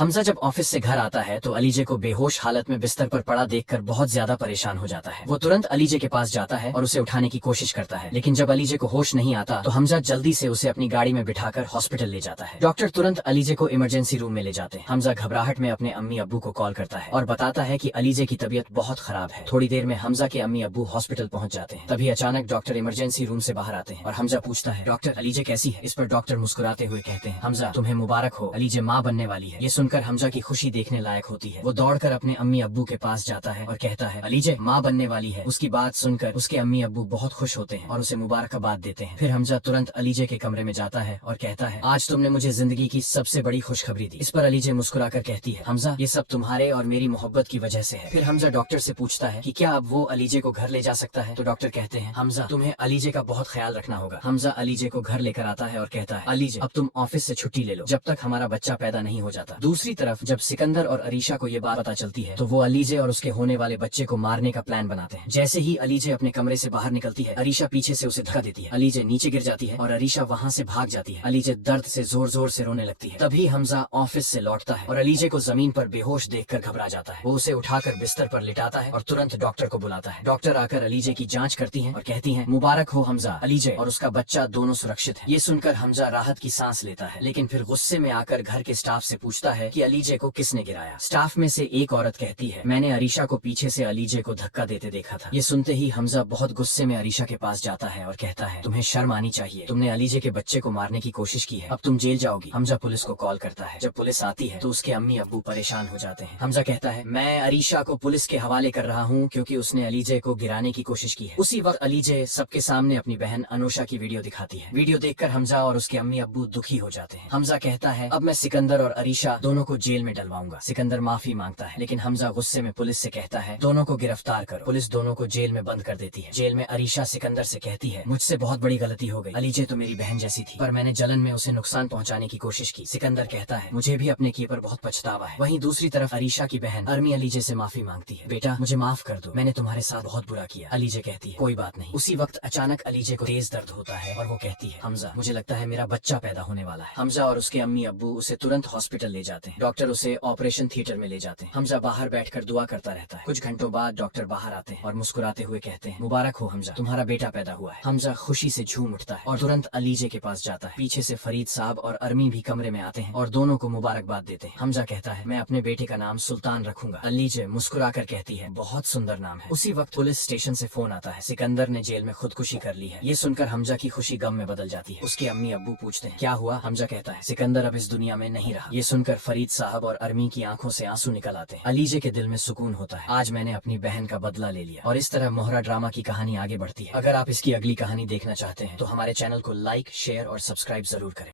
हमजा जब ऑफिस से घर आता है तो अलीजे को बेहोश हालत में बिस्तर पर पड़ा देखकर बहुत ज्यादा परेशान हो जाता है। वो तुरंत अलीजे के पास जाता है और उसे उठाने की कोशिश करता है, लेकिन जब अलीजे को होश नहीं आता तो हमजा जल्दी से उसे अपनी गाड़ी में बिठाकर हॉस्पिटल ले जाता है। डॉक्टर तुरंत अलीजे को इमरजेंसी रूम में ले जाते हैं। हमजा घबराहट में अपने अम्मी अब्बू को कॉल करता है और बताता है कि अलीजे की तबीयत बहुत खराब है। थोड़ी देर में हमजा के अम्मी अब्बू हॉस्पिटल पहुंच जाते हैं। तभी अचानक डॉक्टर इमरजेंसी रूम से बाहर आते हैं और हमजा पूछता है, डॉक्टर अलीजे कैसी है? इस पर डॉक्टर मुस्कुराते हुए कहते हैं, हमजा तुम्हें मुबारक हो, अलीजे माँ बनने वाली है। ये सुनकर हमजा की खुशी देखने लायक होती है। वो दौड़कर अपने अम्मी अब्बू के पास जाता है और कहता है, अलीजे माँ बनने वाली है। उसकी बात सुनकर उसके अम्मी अब्बू बहुत खुश होते हैं और उसे मुबारकबाद देते हैं। फिर हमजा तुरंत अलीजे के कमरे में जाता है और कहता है, आज तुमने मुझे जिंदगी की सबसे बड़ी खुशखबरी दी। इस पर अलीजे मुस्कुराकर कहती है, हमजा ये सब तुम्हारे और मेरी मोहब्बत की वजह से है। फिर हमजा डॉक्टर से पूछता है कि क्या अब वो अलीजे को घर ले जा सकता है? तो डॉक्टर कहते हैं, हमजा तुम्हें अलीजे का बहुत ख्याल रखना होगा। हमजा अलीजे को घर लेकर आता है और कहता है, अलीजे अब तुम ऑफिस से छुट्टी ले लो जब तक हमारा बच्चा पैदा नहीं हो जाता। दूसरी तरफ जब सिकंदर और अरीशा को ये बात पता चलती है तो वो अलीजे और उसके होने वाले बच्चे को मारने का प्लान बनाते हैं। जैसे ही अलीजे अपने कमरे से बाहर निकलती है, अरीशा पीछे से उसे धक्का देती है। अलीजे नीचे गिर जाती है और अरीशा वहाँ से भाग जाती है। अलीजे दर्द से जोर जोर से रोने लगती है। तभी हमजा ऑफिस से लौटता है और अलीजे को जमीन पर बेहोश देखकर घबरा जाता है। वो उसे उठाकर बिस्तर पर लिटाता है और तुरंत डॉक्टर को बुलाता है। डॉक्टर आकर अलीजे की जाँच करती है और कहती है, मुबारक हो हमजा, अलीजे और उसका बच्चा दोनों सुरक्षित है। ये सुनकर हमजा राहत की सांस लेता है, लेकिन फिर गुस्से में आकर घर के स्टाफ से पूछता है कि अलीजे को किसने गिराया। स्टाफ में से एक औरत कहती है, मैंने अरीशा को पीछे से अलीजे को धक्का देते देखा था। ये सुनते ही हमजा बहुत गुस्से में अरीशा के पास जाता है और कहता है, तुम्हें शर्म आनी चाहिए, तुमने अलीजे के बच्चे को मारने की कोशिश की है, अब तुम जेल जाओगी। हमजा पुलिस को कॉल करता है। जब पुलिस आती है तो उसके अम्मी अब्बू परेशान हो जाते हैं। हमजा कहता है, मैं अरीशा को पुलिस के हवाले कर रहा हूँ क्योंकि उसने अलीजे को गिराने की कोशिश की है। उसी वक्त अलीजे सबके सामने अपनी बहन अनुषा की वीडियो दिखाती है। वीडियो देखकर हमजा और उसके अम्मी अब्बू दुखी हो जाते हैं। हमजा कहता है, अब मैं सिकंदर और अरीशा दोनों को जेल में डलवाऊंगा। सिकंदर माफी मांगता है, लेकिन हमजा गुस्से में पुलिस से कहता है, दोनों को गिरफ्तार करो। पुलिस दोनों को जेल में बंद कर देती है। जेल में अरीशा सिकंदर से कहती है, मुझसे बहुत बड़ी गलती हो गई, अलीजे तो मेरी बहन जैसी थी, पर मैंने जलन में उसे नुकसान पहुंचाने की कोशिश की। सिकंदर कहता है, मुझे भी अपने किए पर बहुत पछतावा है। वहीं दूसरी तरफ अरीशा की बहन अर्मी अलीजे से माफी मांगती है, बेटा मुझे माफ कर दो, मैंने तुम्हारे साथ बहुत बुरा किया। अलीजे कहती है, कोई बात नहीं। उसी वक्त अचानक अलीजे को तेज दर्द होता है और वो कहती है, हमजा मुझे लगता है मेरा बच्चा पैदा होने वाला है। हमजा और उसके अम्मी अब्बू उसे तुरंत हॉस्पिटल ले जाते हैं। डॉक्टर उसे ऑपरेशन थिएटर में ले जाते हैं। हमजा बाहर बैठकर दुआ करता रहता है। कुछ घंटों बाद डॉक्टर बाहर आते हैं और मुस्कुराते हुए कहते हैं, मुबारक हो हमजा, तुम्हारा बेटा पैदा हुआ है। हमजा खुशी से झूम उठता है और तुरंत अलीजे के पास जाता है। पीछे से फरीद साहब और अर्मी भी कमरे में आते हैं और दोनों को मुबारकबाद देते हैं। हमजा कहता है, मैं अपने बेटे का नाम सुल्तान रखूंगा। अलीजे मुस्कुराकर कहती है, बहुत सुंदर नाम है। उसी वक्त पुलिस स्टेशन से फोन आता है, सिकंदर ने जेल में खुदकुशी कर ली है। ये सुनकर हमजा की खुशी गम में बदल जाती है। उसके अम्मी अब्बू पूछते हैं, क्या हुआ? हमजा कहता है, सिकंदर अब इस दुनिया में नहीं रहा। ये सुनकर फरीद साहब और अर्मी की आंखों से आंसू निकल आते हैं। अलीजे के दिल में सुकून होता है, आज मैंने अपनी बहन का बदला ले लिया। और इस तरह मोहरा ड्रामा की कहानी आगे बढ़ती है। अगर आप इसकी अगली कहानी देखना चाहते हैं तो हमारे चैनल को लाइक, शेयर और सब्सक्राइब जरूर करें।